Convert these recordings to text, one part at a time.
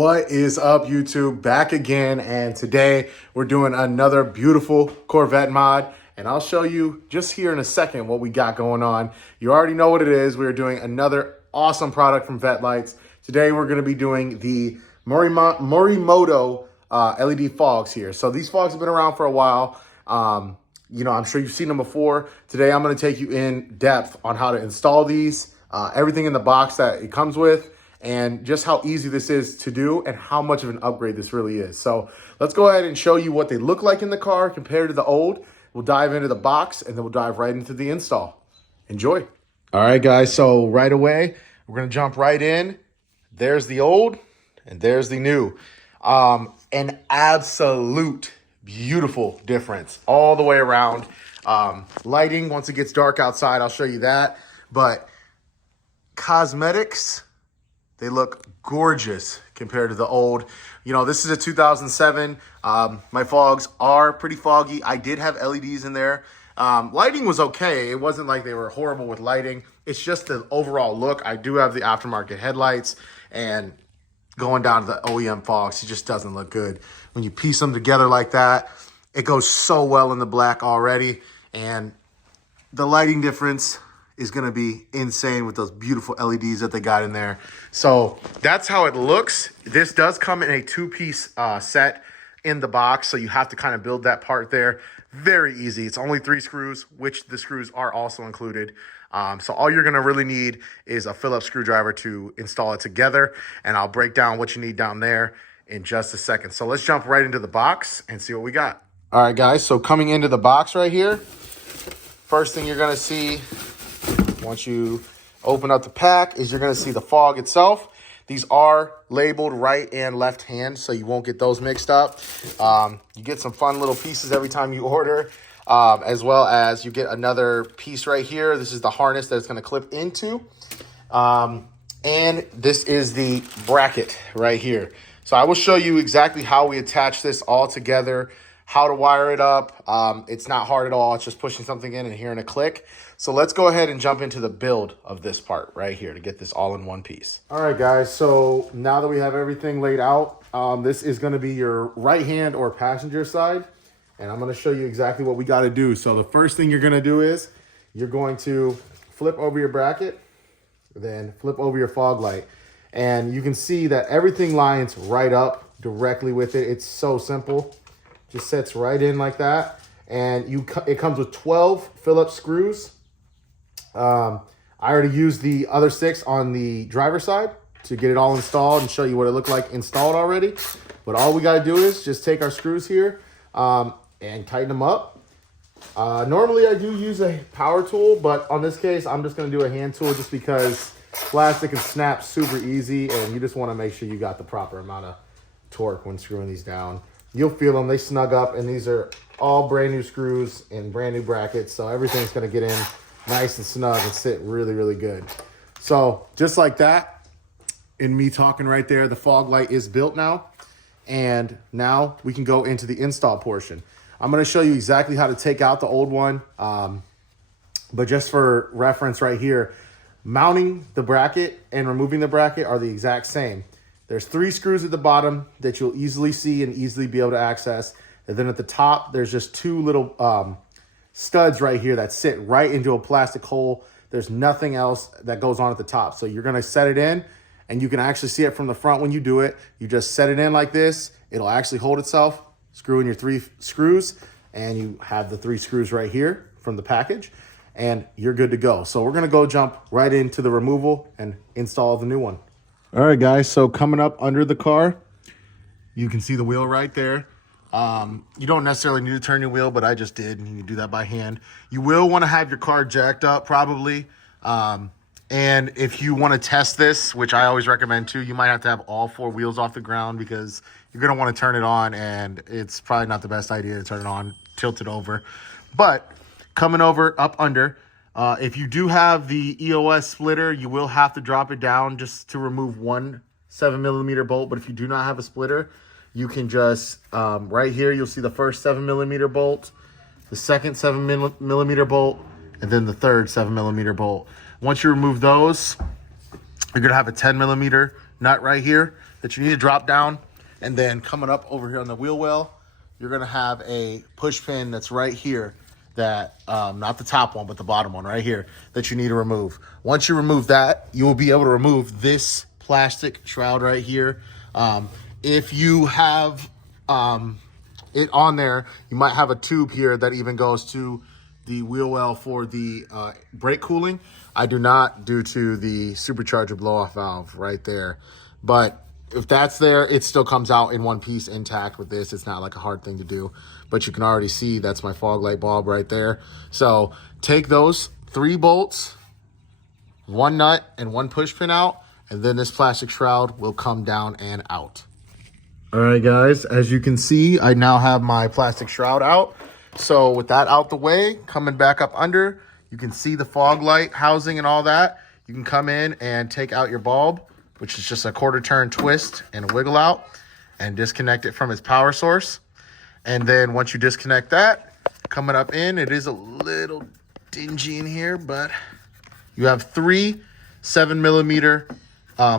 What is up, YouTube? Back again, and today we're doing another beautiful Corvette mod, and I'll show you just here in a second what we got going on. You already know what it is. We're doing another awesome product from Vette Lights. Today we're going to be doing the Morimoto LED fogs here. So these fogs have been around for a while. I'm sure you've seen them before. Today I'm going to take you in depth on how to install these, everything in the box that it comes with, and just how easy this is to do and how much of an upgrade this really is. So let's go ahead and show you what they look like in the car compared to the old. We'll dive into the box and then we'll dive right into the install. Enjoy. All right, guys, so right away, we're gonna jump right in. There's the old and there's the new. An absolute beautiful difference all the way around. Lighting, once it gets dark outside, I'll show you that. But cosmetics, they look gorgeous compared to the old. You know, this is a 2007. My fogs are pretty foggy. I did have LEDs in there. Lighting was okay. It wasn't like they were horrible with lighting. It's just the overall look. I do have the aftermarket headlights, and going down to the OEM fogs, it just doesn't look good. When you piece them together like that, it goes so well in the black already, and the lighting difference is going to be insane with those beautiful LEDs that they got in there. So that's how it looks. This does come in a two-piece set in the box, so you have to kind of build that part there. Very easy. It's only 3 screws, which the screws are also included. So all you're going to really need is a Phillips screwdriver to install it together, and I'll break down what you need down there in just a second. So let's jump right into the box and see what we got. All right, guys, so coming into the box right here, first thing you're going to see once you open up the pack is you're going to see the fog itself. These are labeled right and left hand, so you won't get those mixed up. You get some fun little pieces every time you order, as well as you get another piece right here. This is the harness that it's going to clip into. And this is the bracket right here. So I will show you exactly how we attach this all together, how to wire it up. It's not hard at all. It's just pushing something in and hearing a click. So let's go ahead and jump into the build of this part right here to get this all in one piece. All right, guys. So now that we have everything laid out, this is going to be your right hand or passenger side. And I'm going to show you exactly what we got to do. So the first thing you're going to do is you're going to flip over your bracket, then flip over your fog light. And you can see that everything lines right up directly with it. It's so simple. Just sets right in like that. And it comes with 12 Phillips screws. I already used the other 6 on the driver's side to get it all installed and show you what it looked like installed already. But all we got to do is just take our screws here and tighten them up. Normally I do use a power tool, but on this case, I'm just going to do a hand tool just because plastic can snap super easy, and you just want to make sure you got the proper amount of torque when screwing these down. You'll feel them, they snug up, and these are all brand new screws and brand new brackets, so everything's going to get in nice and snug and sit really, really good. So just like that, in me talking right there, the fog light is built now, and now we can go into the install portion. I'm going to show you exactly how to take out the old one, but just for reference right here, mounting the bracket and removing the bracket are the exact same. There's 3 screws at the bottom that you'll easily see and easily be able to access. And then at the top, there's just 2 little studs right here that sit right into a plastic hole. There's nothing else that goes on at the top. So you're gonna set it in, and you can actually see it from the front when you do it. You just set it in like this. It'll actually hold itself. Screw in your 3 screws, and you have the 3 screws right here from the package, and you're good to go. So we're gonna go jump right into the removal and install the new one. All right, guys, so coming up under the car, you can see the wheel right there. You don't necessarily need to turn your wheel, but I just did, and you can do that by hand. You will want to have your car jacked up probably. And if you want to test this, which I always recommend too, you might have to have all 4 wheels off the ground because you're going to want to turn it on, and it's probably not the best idea to turn it on, tilt it over. But coming over up under, if you do have the EOS splitter, you will have to drop it down just to remove one 7mm bolt. But if you do not have a splitter, you can just, right here, you'll see the first 7mm bolt, the second 7mm bolt, and then the third 7mm bolt. Once you remove those, you're going to have a 10mm nut right here. that you need to drop down. And then coming up over here on the wheel well, you're going to have a push pin that's right here that, not the top one, but the bottom one right here that you need to remove. Once you remove that, you will be able to remove this plastic shroud right here. If you have it on there, you might have a tube here that even goes to the wheel well for the brake cooling. I do not, due to the supercharger blow-off valve right there. But if that's there, it still comes out in one piece intact with this. It's not like a hard thing to do, but you can already see that's my fog light bulb right there. So take those 3 bolts, 1 nut, and 1 push pin out, and then this plastic shroud will come down and out. All right, guys, as you can see, I now have my plastic shroud out. So with that out the way, coming back up under, you can see the fog light housing and all that. You can come in and take out your bulb, which is just a 1/4 turn twist and a wiggle out, and disconnect it from its power source. And then once you disconnect that, coming up in, it is a little dingy in here, but you have 3 7mm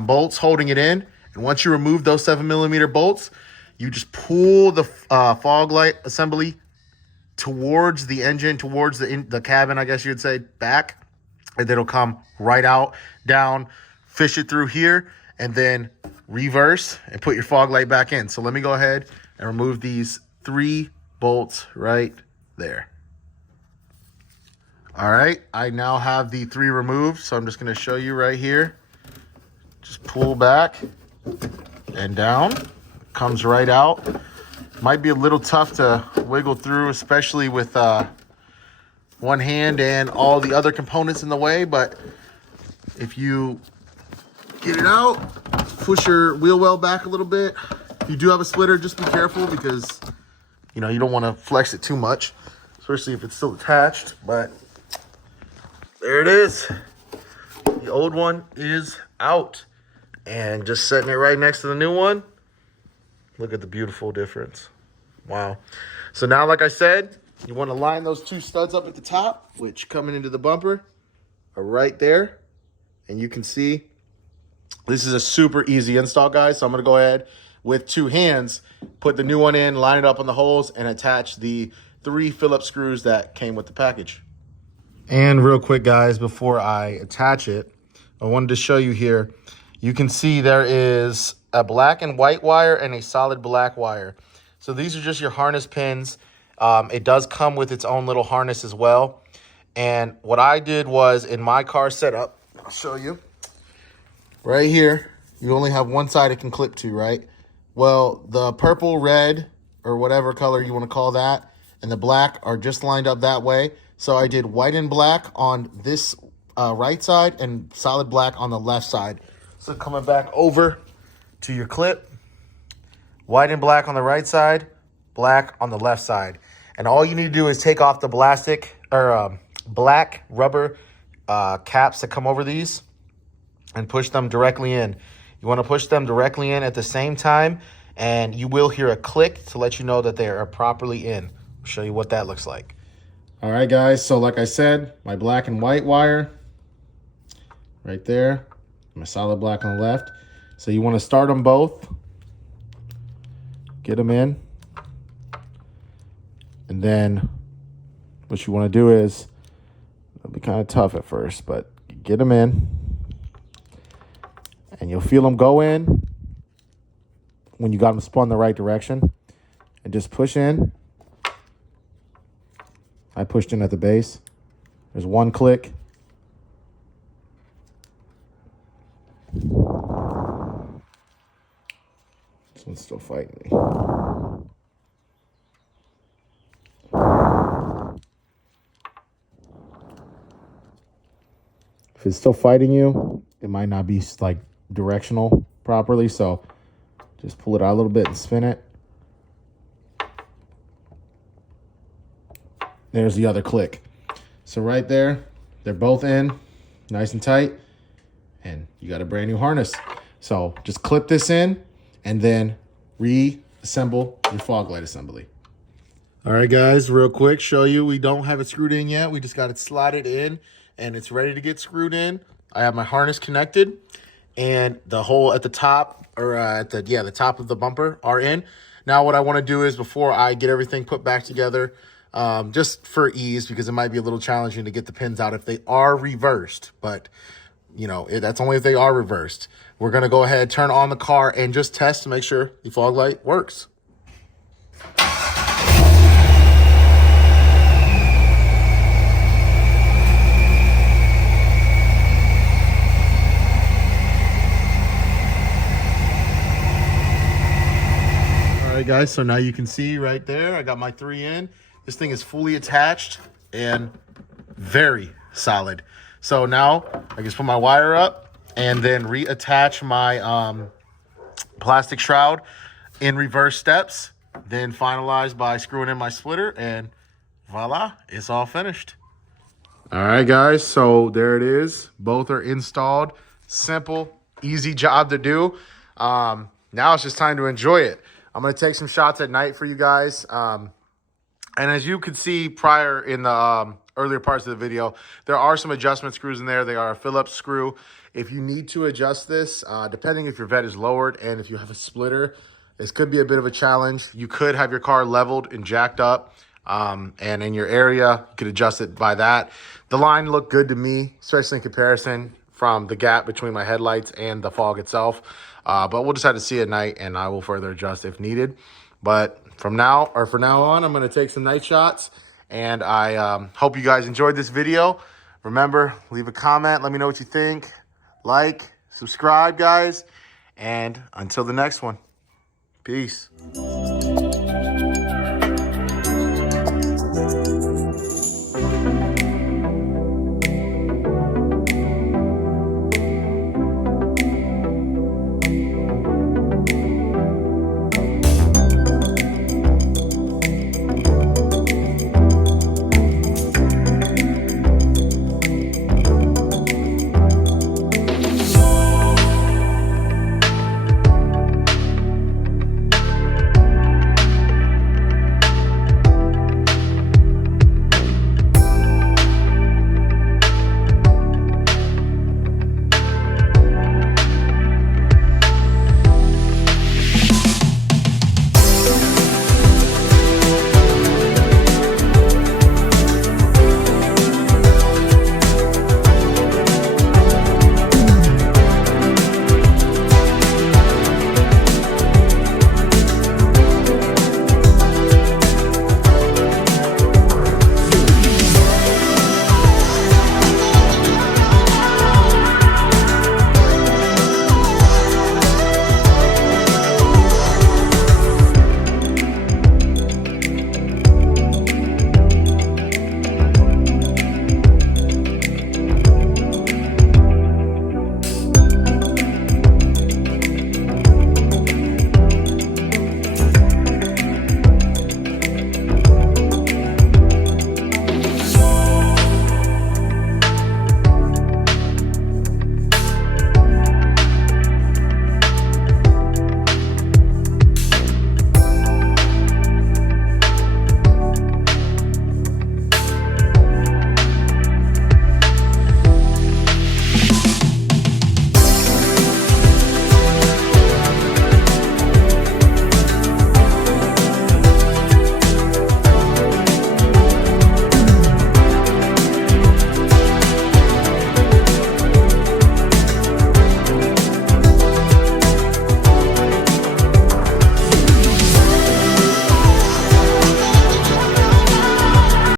bolts holding it in. And once you remove those 7mm bolts, you just pull the fog light assembly towards the engine, towards the cabin, I guess you'd say, back, and it'll come right out, down, fish it through here, and then reverse and put your fog light back in. So let me go ahead and remove these 3 bolts right there. All right, I now have the 3 removed, so I'm just gonna show you right here. Just pull back and down, comes right out. Might be a little tough to wiggle through, especially with one hand and all the other components in the way, but if you get it out, push your wheel well back a little bit. If you do have a splitter, just be careful because, you know, you don't want to flex it too much, especially if it's still attached. But there it is. The old one is out. And just setting it right next to the new one. Look at the beautiful difference. Wow. So now, like I said, you want to line those 2 studs up at the top, which coming into the bumper are right there. And you can see this is a super easy install, guys. So I'm going to go ahead with 2 hands, put the new one in, line it up on the holes, and attach the 3 Phillips screws that came with the package. And real quick, guys, before I attach it, I wanted to show you here. You can see there is a black and white wire and a solid black wire. So these are just your harness pins. It does come with its own little harness as well. And what I did was, in my car setup, I'll show you. Right here, you only have one side it can clip to, right? Well, the purple, red, or whatever color you want to call that, and the black are just lined up that way. So I did white and black on this right side and solid black on the left side. So coming back over to your clip, white and black on the right side, black on the left side. And all you need to do is take off the plastic or black rubber caps that come over these and push them directly in. You want to push them directly in at the same time, and you will hear a click to let you know that they are properly in. I'll show you what that looks like. All right, guys. So like I said, my black and white wire right there. My solid black on the left. So you want to start them both. Get them in. And then what you want to do is, it'll be kind of tough at first, but get them in. And you'll feel them go in when you got them spun the right direction. And just push in. I pushed in at the base. There's one click. This one's still fighting me. If it's still fighting you, it might not be like directional properly. So just pull it out a little bit and spin it. There's the other click. So right there, they're both in, nice and tight. And you got a brand new harness. So just clip this in and then reassemble your fog light assembly. All right, guys, real quick, show you we don't have it screwed in yet. We just got it slotted in and it's ready to get screwed in. I have my harness connected and the hole at the top, or the top of the bumper are in. Now what I want to do is, before I get everything put back together, just for ease, because it might be a little challenging to get the pins out if they are reversed, but you know, that's only if they are reversed. We're going to go ahead, turn on the car, and just test to make sure the fog light works. All right, guys, so now you can see right there, I got my 3 in. This thing is fully attached and very solid. So now I just put my wire up and then reattach my plastic shroud in reverse steps, then finalize by screwing in my splitter, and voila, it's all finished. All right, guys, so there it is. Both are installed. Simple, easy job to do. Now it's just time to enjoy it. I'm going to take some shots at night for you guys. And as you could see prior in the earlier parts of the video, there are some adjustment screws in there. They are a Phillips screw. If you need to adjust this, depending if your Vette is lowered and if you have a splitter, this could be a bit of a challenge. You could have your car leveled and jacked up, and in your area, you could adjust it by that. The line looked good to me, especially in comparison from the gap between my headlights and the fog itself. But we'll just have to see at night, and I will further adjust if needed. But for now on, I'm going to take some night shots, and I hope you guys enjoyed this video. Remember, leave a comment. Let me know what you think. Like, subscribe, guys. And until the next one, peace.